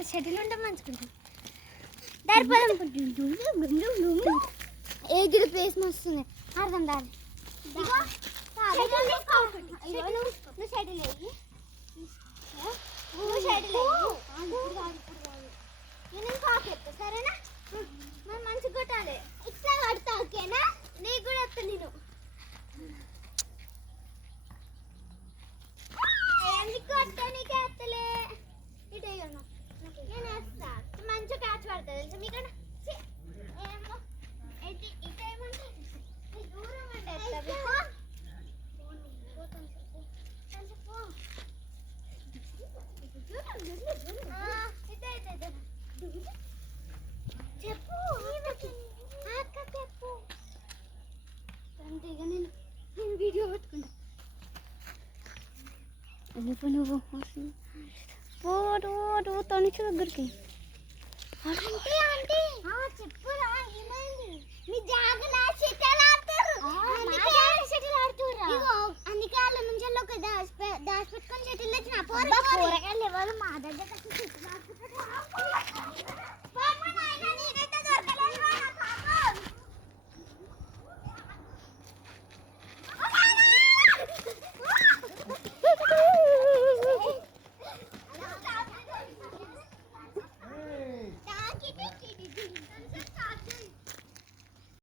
అక్కడ షటిల్ ఉంటే మంచుకుంటాం. ఏగిరి ప్లేస్ వస్తుంది అర్థం దాని సరేనా? మనం మంచిగా కొట్టాలి. ఇట్లా కడతా ఓకేనా? నీకు కూడా వస్తా నేను. ఎందుకు వస్తా? నీకే వస్తలే. ఇటే నేను వేస్తా. మంచిగా క్యాచ్ పడుతుంది తెలుసా మీకన్నా? ఏమో ఇటేమంటే దూరం అంటే చెప్పు అక్క చెప్పు అంతేగా. నేను వీడియో పెట్టుకుంటా. నువ్వు తనిచ్చు దగ్గరికి చెప్పురా ఏమైంది? మీ జాగలా షటిల్ ఆడతారు. అందుకే వాళ్ళ నుంచి దాచి పెట్టుకొని షటిల్ తెచ్చిన. పోరగాళ్ళు ఎవరు మా దగ్గర